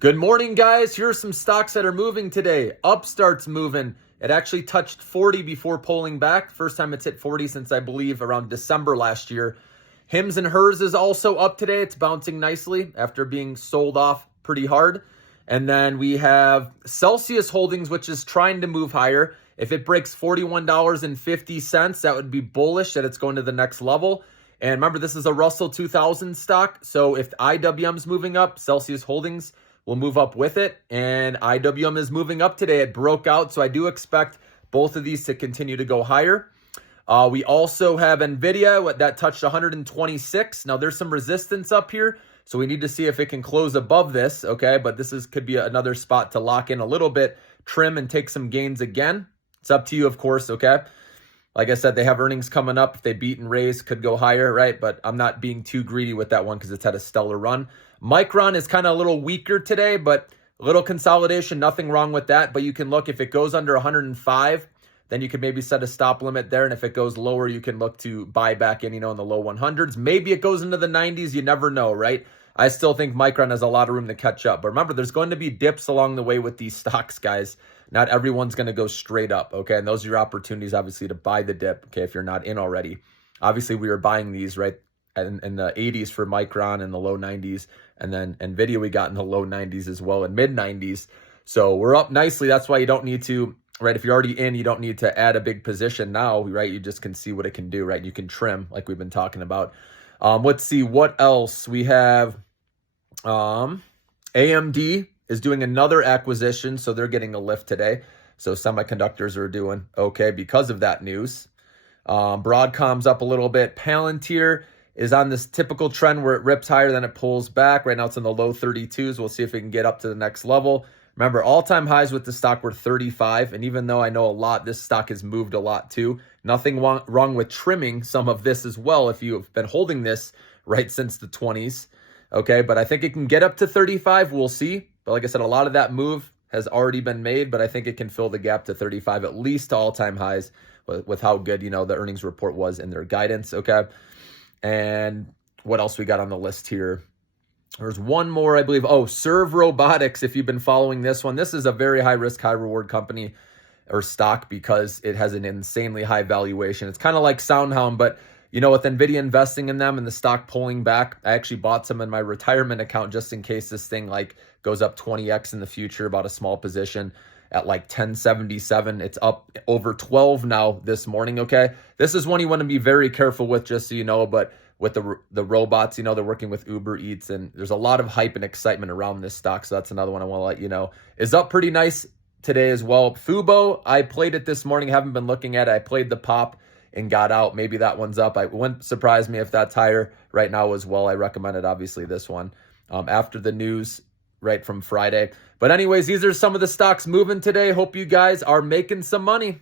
Good morning, guys. Here are some stocks that are moving today. Upstart's moving. It actually touched 40 before pulling back. First time it's hit 40 since I believe around December last year. Hims and Hers is also up today. It's bouncing nicely after being sold off pretty hard. And then we have Celsius Holdings, which is trying to move higher. If it breaks $41.50, that would be bullish that it's going to the next level. And remember, this is a Russell 2000 stock. So if IWM's moving up, Celsius Holdings will move up with it. And IWM is moving up today. It broke out. So I do expect both of these to continue to go higher. We also have NVIDIA that touched 126. Now there's some resistance up here. So we need to see if it can close above this. Okay. But could be another spot to lock in a little bit, trim and take some gains again. It's up to you, of course. Okay. Like I said, they have earnings coming up. If they beat and raise, could go higher, right? But I'm not being too greedy with that one because it's had a stellar run. Micron is kind of a little weaker today, but a little consolidation, nothing wrong with that. But you can look, if it goes under 105, then you can maybe set a stop limit there. And if it goes lower, you can look to buy back in, in the low 100s. Maybe it goes into the 90s. You never know, right? I still think Micron has a lot of room to catch up. But remember, there's going to be dips along the way with these stocks, guys. Not everyone's going to go straight up, okay? And those are your opportunities, obviously, to buy the dip, okay, if you're not in already. Obviously, we were buying these, right, in the 80s for Micron and the low 90s. And then NVIDIA, we got in the low 90s as well and mid 90s. So we're up nicely. That's why you don't need to, right, if you're already in, you don't need to add a big position now, right? You just can see what it can do, right? You can trim like we've been talking about. Let's see what else. We have AMD is doing another acquisition, so they're getting a lift today. So semiconductors are doing okay because of that news. Broadcom's up a little bit. Palantir is on this typical trend where it rips higher, then it pulls back. Right now it's in the low 32s. We'll see if it can get up to the next level. Remember, all-time highs with the stock were 35, and even though I know this stock has moved a lot too. Nothing wrong with trimming some of this as well if you've been holding this right since the 20s. Okay, but I think it can get up to 35. We'll see. But like I said, a lot of that move has already been made, but I think it can fill the gap to 35, at least to all-time highs with how good, the earnings report was in their guidance. Okay, and what else we got on the list here? There's one more, I believe. Oh, Serve Robotics, if you've been following this one. This is a very high-risk, high-reward company or stock because it has an insanely high valuation. It's kind of like SoundHound, but with NVIDIA investing in them and the stock pulling back, I actually bought some in my retirement account just in case this thing goes up 20x in the future, about a small position at 1077. It's up over 12 now this morning, okay? This is one you want to be very careful with, just so you know, but with the robots, they're working with Uber Eats, and there's a lot of hype and excitement around this stock, so that's another one I want to let you know. Is up pretty nice today as well. Fubo, I played it this morning, haven't been looking at it. I played the pop and got out. Maybe that one's up. It wouldn't surprise me if that's higher right now as well. I recommended, obviously, this one after the news right from Friday. But anyways, these are some of the stocks moving today. Hope you guys are making some money.